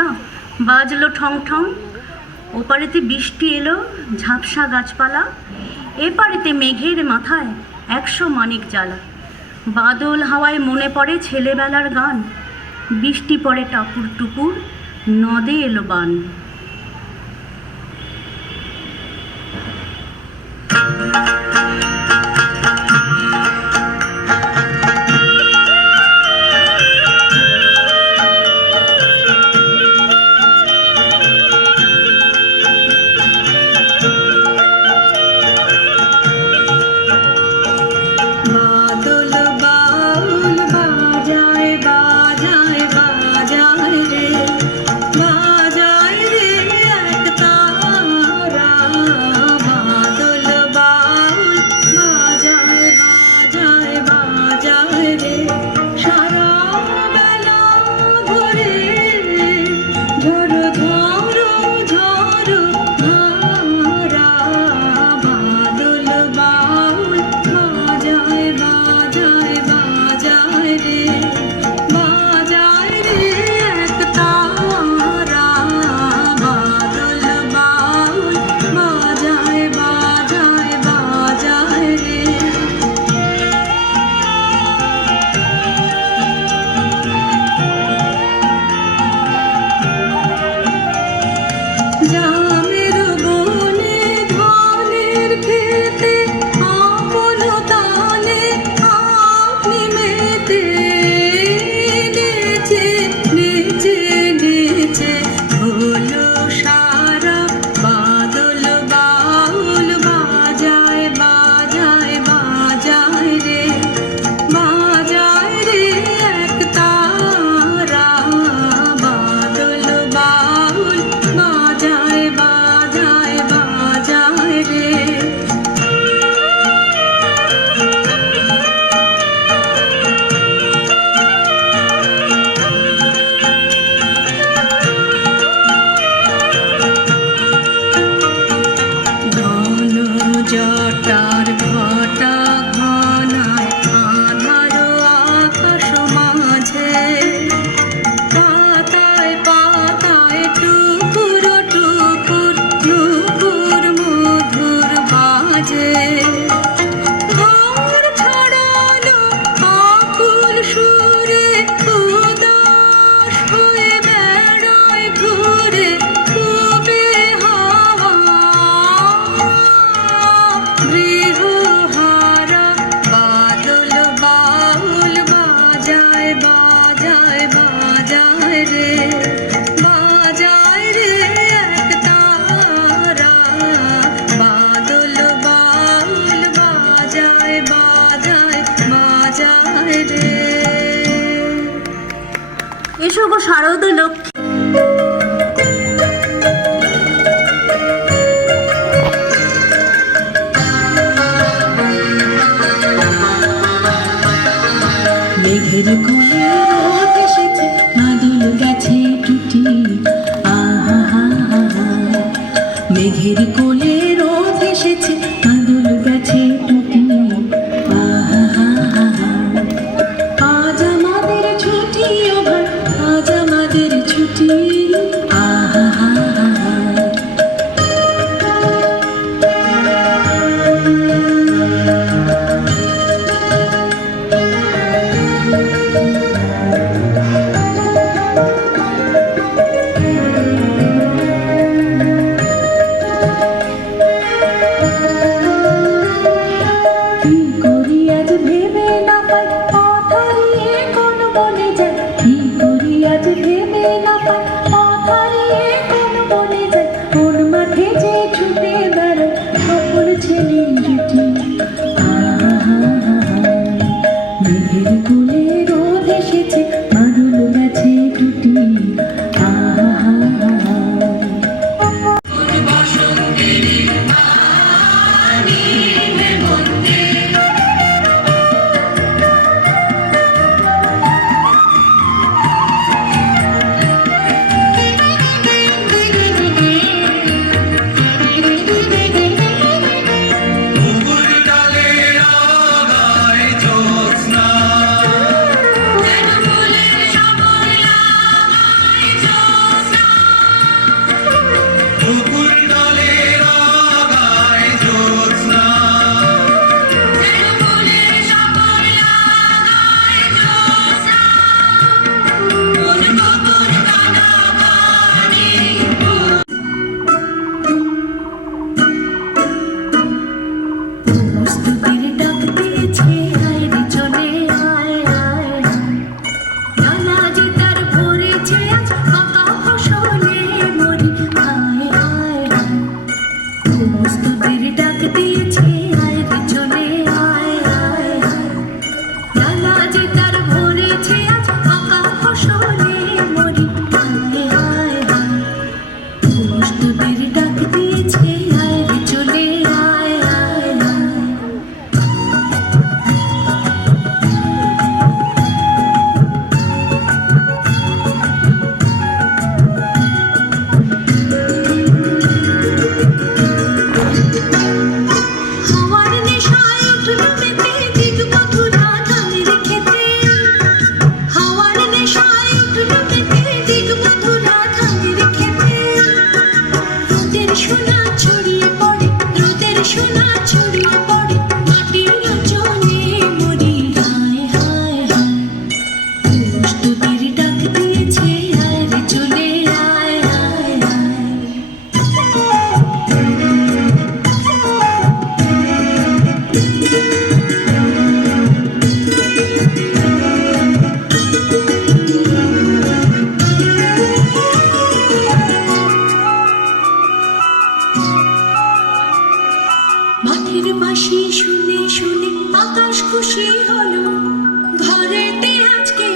ঘাটা বাজলো ঠং ঠং। ওপারেতে বৃষ্টি এলো ঝাপসা গাছপালা, এপারেতে মেঘের মাথায় 100 মানিক জ্বালা। বাদল হাওয়ায় মনে পড়ে ছেলেবেলার গান, বৃষ্টি পড়ে টাপুর টুপুর, নদে এলো বান। এসো গো শারদ লক্ষ্মী। মেঘের কোলে রোদ এসেছে, মাদুল গেছে টুটি, আহা মেঘের কোলে রোদ এসেছে, মাদুল গেছে টুটি, আহা আজ আমাদের ছুটি, ওভার আজ আমাদের ছুটি, আহা সোনা ছড়িয়ে পড়ে, রোদের সোনা ছড়িয়ে পড়ে, মাটির আঁচলে মরি হায় হায় হায়। পৌষ তোদের ডাক দিয়েছে, আয় রে চলে আয় আয় আয়। মাঠের বাঁশি শুনে শুনে আকাশ খুশি হলো, ঘরেতে আজকে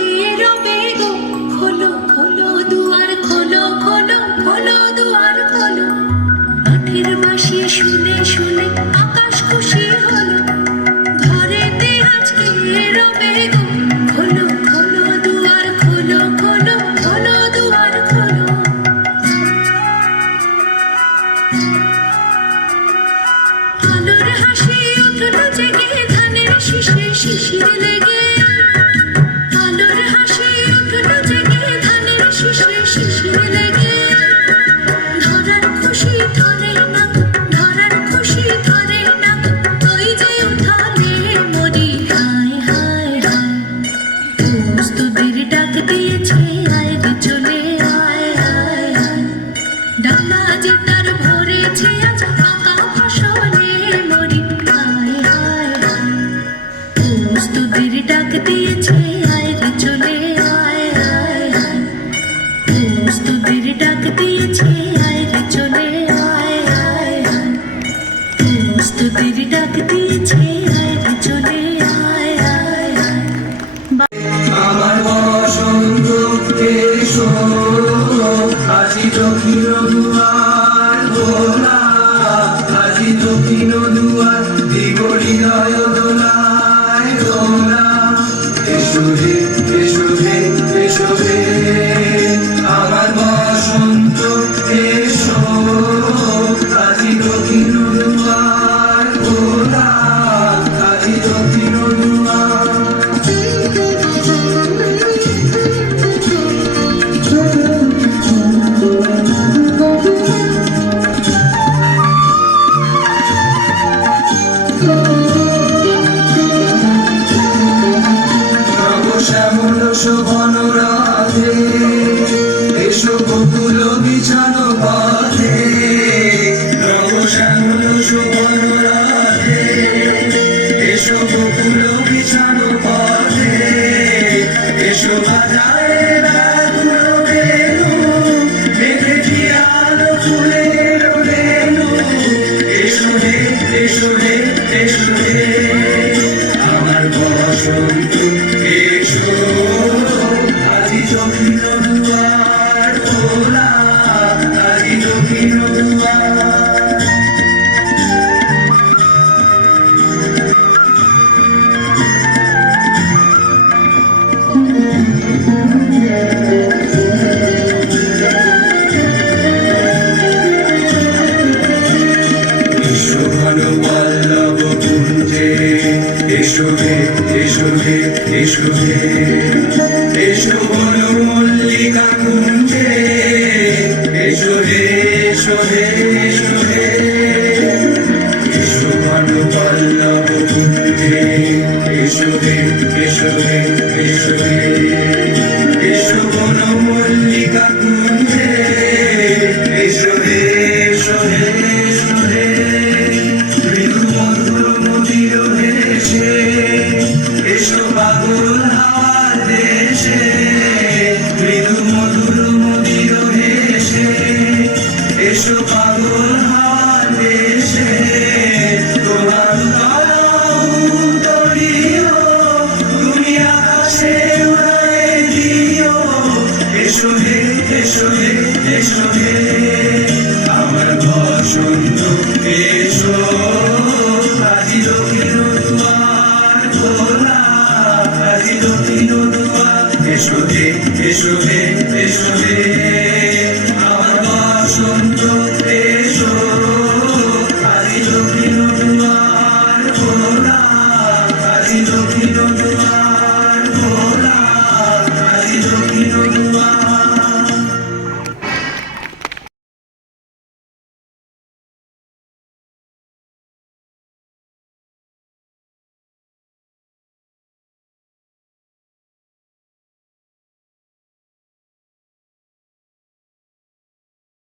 রবে গো, খোলো খোলো দুয়ার খোলো খোলো খোলো দুয়ার খোলো। মাঠের বাঁশি শুনে শুনে আকাশ খুশি হলো, ঘরেতে আজকে রবে গো, খোলো খোলো দুয়ার খোলো খোলো খোলো দুয়ার খোলো। আলোর হাসি উঠল জেগে, ধানের শীষে শিশির লেগে। আলোর হাসি উঠল জেগে, ধানের শীষে শিশির লেগে। ধরার খুশি ধরে না, ধরার খুশি ধরে না, ওই যে উঠানে মরি হায় হায় হায়। পৌষ তোদের ডাক দিয়েছে, আয় রে চলে আয় আয় আয়। ডালা যে তার ভরেছে আজ পাকা ফসলে মরি হায় হায় হায়। পৌষ তোদের ডাক দিয়েছে, আয় রে চলে আয় আয় আয়। পৌষ তোদের ডাক দিয়েছে, আয় রে চলে আয় আয় আয়। পৌষ তোদের ডাক দিয়েছে, আয় রে চলে আয় আয় আয়। আমার বসন্ত এসো, আজি দক্ষিণ দুয়ার খোলা, আজি দক্ষিণ দুয়ার দিব হৃদয় দোলায় দোলা। এসো হে এসো হে এসো হে, আমার বসন্ত এসো, আজি দক্ষিণ দুয়ার খোলা, আজি দক্ষিণ দুয়ার। শ্যামল শোভন রাধে, এসো বকুল বিছানো পথে। নব শ্যামল শোভন রাধে, এসো বকুল বিছানো পথে। এসো বাজারে ব্যাকুল বেনু, মেঘে ঝিয়ানো ফুলের বেনু। এসো হে এসো হে এসো হে, আমার বসন্ত এসো, আজি দক্ষিণ দুয়ার খোলা, আজি দক্ষিণ দুয়ার। এসো ঘন পল্লব কুঞ্জে, এসো হে এসো হে এসো হে। এসো বন মল্লিকা কুঞ্জে, এসো হে এসো হে এসো হে। এসো ঘন পল্লব কুঞ্জে, এসো হে এসো হে এসো হে। এসো বন মল্লিকা কুঞ্জে, এসো হে এসো হে এসো হে। মৃদু মধুর মদির হেসে, এসো পাগল হাওয়ার দেশে। মৃদু মধুর মদির হেসে, এসো পাগল হাওয়ার দেশে। তোমার তরিও তুমি আকাশে উড়ায়ে দিও। এসো হে এসো হে এসো হে, আমার বসন্ত এসো, আজি দক্ষিণ দুয়ার খোলা, আজি দক্ষিণ দুয়ার। এসো হে এসো হে এসো হে, আমার বসন্ত